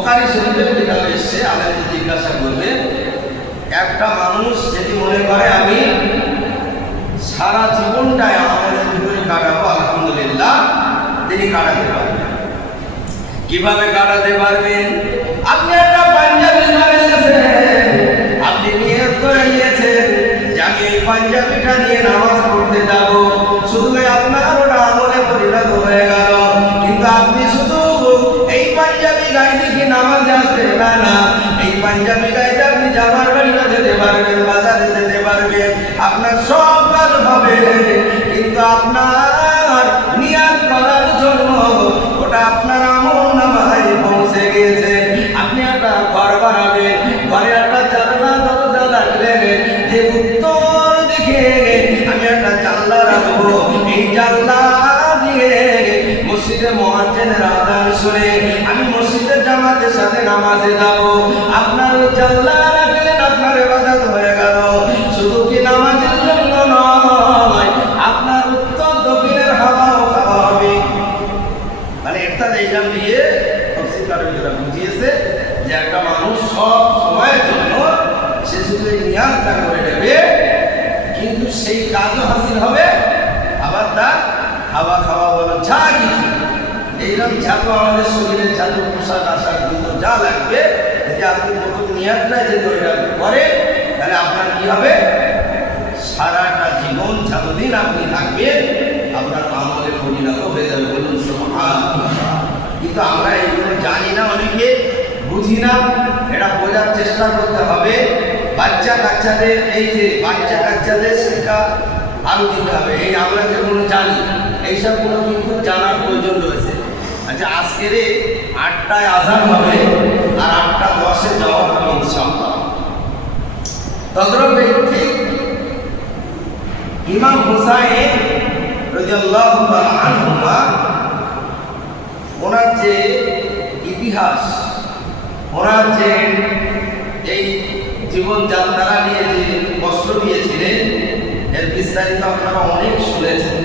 বুখারী শরীফের কিতাবে এসেছে, আলেমদের জিজ্ঞাসা করবে, একটা মানুষ যদি মনে করে আমি সারা জীবনটাই আমলের ভিতরে কাটাবো, আলহামদুলিল্লাহ, তিনি কাটাতে পারবেন। কিভাবে কাটাতে পারবেন? আপনি একটা পাঞ্জাবি বানিয়েছেন, আপনি নিয়ত করে নিয়েছেন যে আমি এই পাঞ্জাবিটা নিয়ে নামাজ পড়তে যাব, শুধু আপনার ওটা আমলে পরিণত হয়ে গেল। কিন্তু আপনি শুধু এই পাঞ্জাবি গায়ে দেখি নামাজে আসবে না, এই পাঞ্জাবি গায়ে আপনি জামার বাড়িও যেতে পারবেন, বাজারে যেতে পারবেন, আপনার সব কাজ হবে। কিন্তু আপনার নিয়ত করার জন্য ওটা আপনার আমল নামায় পৌঁছে গিয়েছে। আপনি একটা ঘর বানাবেন, ঘরে একটা জানলা দরজা রাখলেন, যে উত্তর দিকে আমি একটা জানলা রাখবো, এই জানলা দিয়ে মসজিদে মুয়াজ্জিনের আযান শুনে আমি মসজিদে জামাতের সাথে নামাজে যাব। আপনার ওই জানলা রাখলেন, আপনার ইবাদত হয়ে গেল। শুধু কি নামাজের জন্য নয়, আপনার উত্তর দক্ষিণের হাওয়াও খাওয়া হবে। মানে একটা জায়গা দিয়ে তফসিরকারীরা বুঝিয়েছে যে একটা মানুষ সব সময়ের জন্য সে শুধু এই নিয়াতটা করে নেবে, কিন্তু সেই কাজও হাসিল হবে, আবার তার হাওয়া খাওয়া বলো যা কিছু এইরকম যত আমাদের শরীরে যত পোশাক আশাক কিন্তু যা লাগবে, যদি আপনি প্রথম নিয়াতটা যদি ওইটা করেন, তাহলে আপনার কি হবে? সারাটা জীবন যতদিন আপনি থাকবেন আপনার আমলে পরিণত হয়ে যাবে। বলুন সুবহানাল্লাহ। কিন্তু আমরা এইগুলো জানি না, অনেকে বুঝি না, এটা বোঝার চেষ্টা করতে হবে। বাচ্চা কাচ্চাদের এই যে বাচ্চা কাচ্চাদের শিক্ষা আরো দিতে হবে। এই আমরা যেগুলো জানি এইসবগুলো কিন্তু জানার প্রয়োজন রয়েছে। আচ্ছা, আজকের 8টায় আযান হবে আর 8:10 যাওয়া হবে ইনশাআল্লাহ। তদ্রূপ ঠিক ইমাম হুসাইন রাদিয়াল্লাহু তাআলা আনহুমা ওনার যে ইতিহাস, ওনার যে এই জীবনযাত্রা নিয়ে যে কষ্ট দিয়েছিলেন, এর বিস্তারিত আপনারা অনেক শুনেছেন।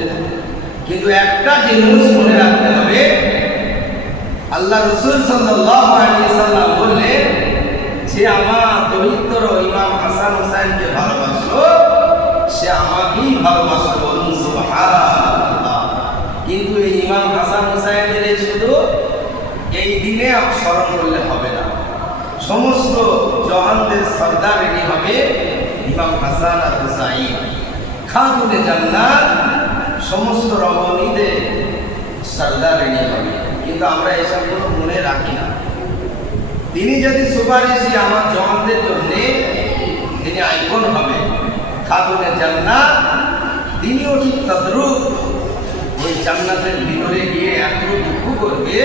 কিন্তু একটা জিনিস মনে রাখতে হবে, আল্লাহ রাসূল সাল্লাল্লাহু আলাইহি সাল্লাম বললেন যে আমার দরিদ্র ইমাম হাসান হুসাইনকে ভালোবাসলো, সে আমাকেই ভালোবাসলো। বলুন সুবহানাল্লাহ। কিন্তু এই ইমাম হাসান হুসাইনের শুধু এই দিনে স্মরণ করলে হবে না, সমস্ত জাহানদের সরদার ইনি হবে ইমাম হাসান আর হুসাইন, খাতুনে জান্নাত, সমস্ত রমণীদের সরদার ইনি হবে। কিন্তু আমরা এসবগুলো মনে রাখি না। তিনি যদি সুপারিশি আমার জাহানদের জন্য তিনি আইকন হবে, খাতুনে জান্নাত, তিনিও ঠিক তদ্রূপ ওই জান্নাতের ভিতরে গিয়ে এত দুঃখ করবে,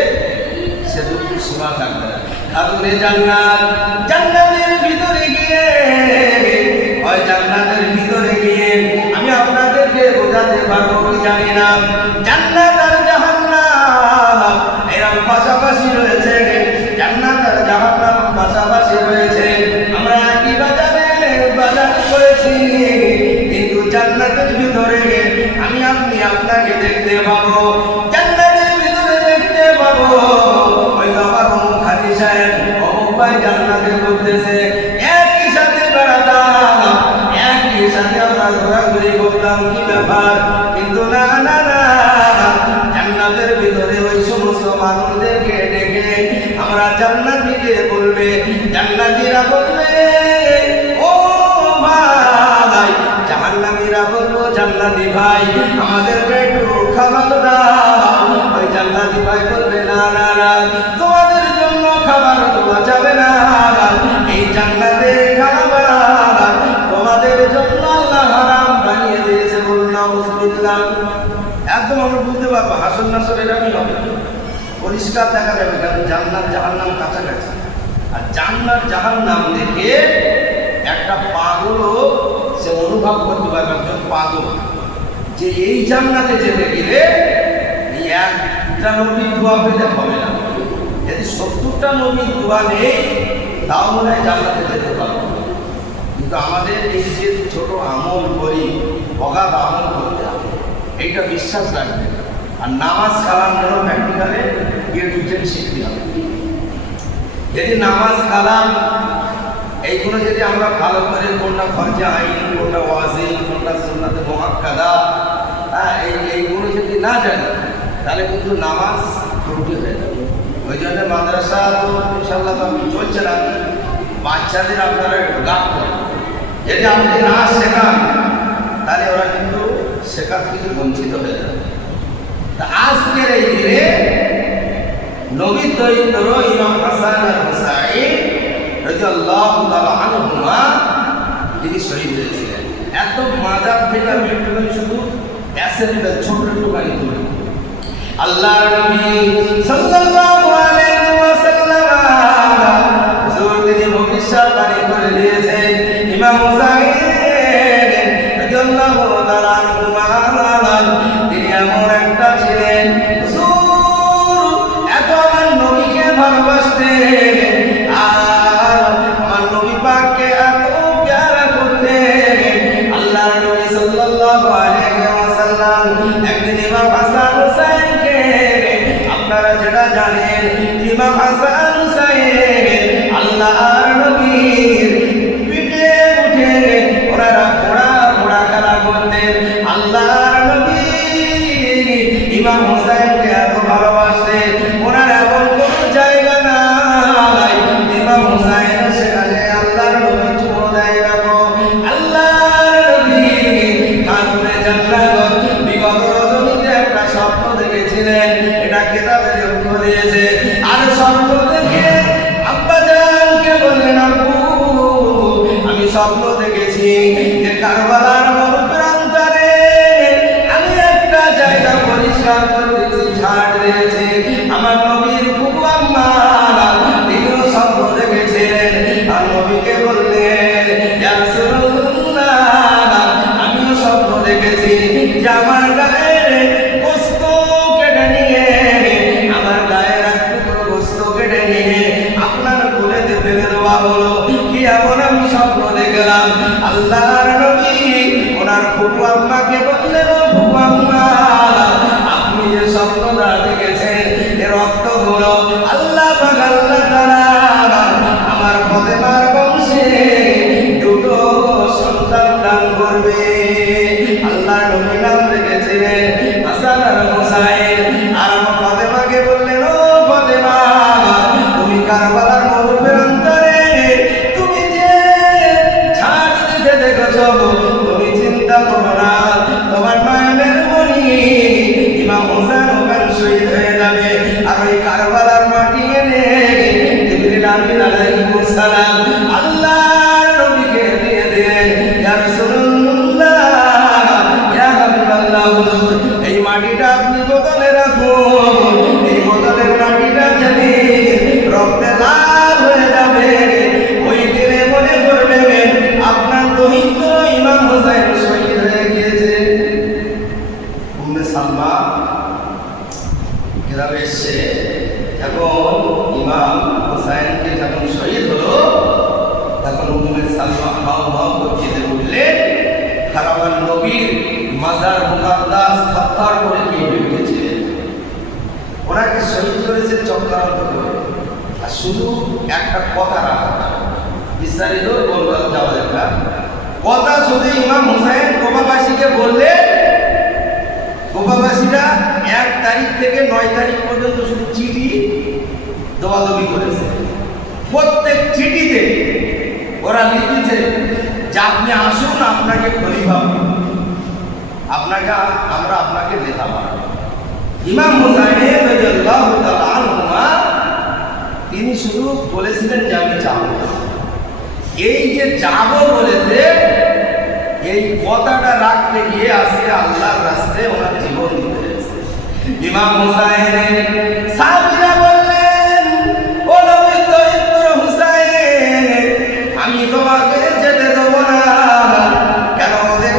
সে দুঃখ সীমা থাকবে না। খাতুনে জান্নাত, জান্নাতের ভিতরে গিয়ে, ওই জান্নাতের ভিতরে গিয়ে আমি আপনাদেরকে বোঝাতে পারবো কি জানি না, জান্নাত আর জাহান্নাম এরকম পাশাপাশি রয়েছে, জান্নাত আর জাহান্নাম পাশাপাশি রয়েছে। আমরা একই বাজারে বাজার করেছি, কিন্তু জান্নাতের ভিতরে আমি আপনি আপনাকে দেখতে পাবো, জান্নাতের ভিতরে দেখতে পাবো। ওই তো আমার অমুক হাজি সাহেব অমুক ভাই জান্নাতে করতেছে, একই সাথে বেড়াতাম, একই সাথে আমরা ঘোরাঘুরি করতাম, কি ব্যাপার? কিন্তু না না না, জান্নাতের ভিতরে ওই সমস্ত মানুষদেরকে ডেকে আমরা জান্নাতীকে বলবে, জান্নাতীরা বলবে ও ভাই, জাহান্নামীরা বলবো জান্নাতি ভাই আমাদেরকে একটু খাবার দাও। ওই জান্নাতি ভাই বলবে না না না, তোমাদের জন্য খাবার দেওয়া যাবে না, এই জান্নাতের খাবার তোমাদের জন্য আল্লাহ হারাম বানিয়ে দিয়েছে। বলুন নাউযুবিল্লাহ। একদম আমরা বুঝতে পারবো হাসর নাসর এরকমই হবে, পরিষ্কার দেখা যাবে, কারণ জান্নাত জাহান্নাম কাছাকাছি। আর জান্নাত জাহান্নাম দেখে একটা পাগলও সে অনুভব করতে পারবে, একজন পাগল, যে এই জান্নাতে যেতে গেলে এই একটা নবীর দোয়া পেলে হবে না। যদি 70টা নবীর দোয়া নেই তাও মনে হয় জান্নাতে যেতে পারবো। কিন্তু আমাদের এই যে ছোট আমল করি, অগাধ আমল করতে হবে, এইটা বিশ্বাস রাখবে। আর নামাজ কালাম যেন প্র্যাকটিক্যালে গিয়ে দুজন শিখতে হবে। যদি নামাজ কালাম এইগুলো যদি আমরা ভালো করে কোনটা ফরজে আইন, কোনটা ওয়াজিব, কোনটা সুন্নাতে মুআক্কাদা, এইগুলো যদি না জানি তাহলে কিন্তু নামাজ ত্রুটি হয়ে যাবে। ওই জন্য মাদ্রাসা তো ইনশাআল্লাহ তো চলছে না, বাচ্চাদের আপনারা গাছ করেন, যদি আপনি না শেখান তাহলে ওরা কিন্তু শেখার থেকে বঞ্চিত হয়ে যাবে। তা আজকের এই দিনে নবীর দরিদ্র ইমাম হাসান আর হুসাইন রাদিয়াল্লাহু তাআলা আনহুমা তিনি শহীদ হয়েছিলেন। এত মাজার থেকে আমি একটুখানি শুধু অ্যাসেম্বল ছোট একটুখানি তুলে আল্লাহর নবী সাল্লাল্লাহু আলাইহি ওয়াসাল্লাম হুজুর তিনি ভবিষ্যৎবাণী করে দিয়েছেন ইমাম হুসাইন রাদিয়াল্লাহু তাআলা আনহুমা তিনি এমন একটা ছিলেন হুজুর এত আমার নবীকে ভালোবাসতেন আর আমার নবী পাককে এত প্যারা করতেন। আল্লাহর নবী সাল্লাল্লাহু আলাইহি ওয়াসাল্লাম একদিন ইমাম হাসান হুসাইনকে, আপনারা যেটা জানেন ইমাম হাসান হুসাইন আল্লাহর নবীর পিঠে উঠে ওনারা ঘোড়া খেলা করতেন। আল্লাহর নবী ইমাম হুসাইনকে এত ভালোবাসতেন, ওনার এমন কোনো জায়গা নাই ইমাম হুসাইন সেখানে আল্লাহর নবী চুমো দেয় না। আল্লাহর নবী কানুনে জান্নাত বিগত রজনীতে একটা স্বপ্ন দেখেছিলেন, এটা কিতাবে উল্লেখ দিয়েছে। আর স্বপ্ন দেখে আব্বা জানকে বললেন, আব্বু আমি স্বপ্ন দেখেছি যে কারবালার মরুপ্রান্তরে আমি একটা জায়গা পরিষ্কার করতেছি, ঝাড় দিয়েছি। আমার নবীর ফুফু আম্মা তিনিও স্বপ্ন দেখেছিলেন, আর নবীকে বললেন ইয়া রাসূলুল্লাহ আমিও স্বপ্ন দেখেছি যে আমার গায়ের গোশত কেটে নিয়ে, আমার গায়ের এক টুকরো গোশত কেটে নিয়ে আপনার কোলেতে ফেলে দেওয়া হলো। কি এমন আমি স্বপ্ন দেখলাম? আল্লাহর নবী ওনার ফুফু আম্মাকে বললেন, ও ফুফু আম্মা আপনি যে স্বপ্নটা দেখেছেন এর অর্থ হলো আল্লাহ পাক আল্লাহ তাআলা আমার ফাতেমার বংশে দুটো সন্তান দান করবে। আল্লাহর নবী নাম রেখেছিলেন হাসান আর হুসাইন। আর আমার ফাতেমাকে বললেন, ও ফাতেমা তুমি কারবালার মরুপ্রান্তরে তুমি যে ঝাড় দিতে দেখেছো, তুমি চিন্তা করো না, তোমার মায়ের মনি ইমাম হুসাইন ওখানে শহীদ হয়ে যাবে। আর ওই কারবালার মাটি এনে জিবরিল আমিন আলাইহিস সালাম আল্লাহর নবীকে দিয়ে দিলেন, ইয়া রাসূলুল্লাহ ইয়া হাবিবাল্লাহ হুজুর এই মাটিটা আপনি বোতলে রাখুন, এই বোতলের মাটিটা যদি রক্তে লাল হয়ে যাবে ওই দিনে মনে করবেন আপনার দহিত ইমাম হুসাইন শহীদ হয়ে গিয়েছে। উম্মে সালমা কিতাবে এসেছে এখন ইমাম হুসাইনকে যখন শহীদ হলো তখন উম্মে সালমা হাও হাও করতে উঠলেন, কারণ নবীর মাজার মুকাদ্দাস পাথর করে কি উঠেছিলেন। ওনাকে শহীদ করেছে চক্রান্ত করে, আর শুধু একটা কথা রাখা বিস্তারিত বলতে যাওয়া যাবে না। কথা শুধু ইমাম হুসাইন কোপাবাসীকে বললেন, কোপাবাসীরা 1 তারিখ থেকে 9 তারিখ পর্যন্ত শুধু চিঠি দোয়াদবি করেছে। প্রত্যেক চিঠিতে ওরা লিখেছে যে আপনি আসুন, আপনাকে খলিফা আমরা আপনাকে নেতা বানাবো। ইমাম হুসাইন রাদিয়াল্লাহু তাআলা আনহুমা তিনি শুধু বলেছিলেন যে আমি যাব। এই যে যাব বলেছে, এই কথাটা রাখতে গিয়ে আজকে আল্লাহর রাস্তায় ওনার জীবন দিতে হয়েছে। ইমাম হুসাইনের সাহাবীরা বললেন, ও নবীর দরিদ্র হুসাইন আমি তোমাকে যেতে দেব না। কেন? ওদের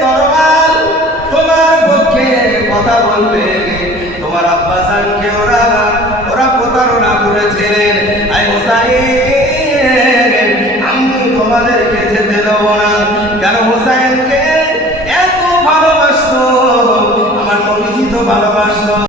তরবাল তোমার পক্ষে কথা বলবে, তোমার আব্বা জানকেও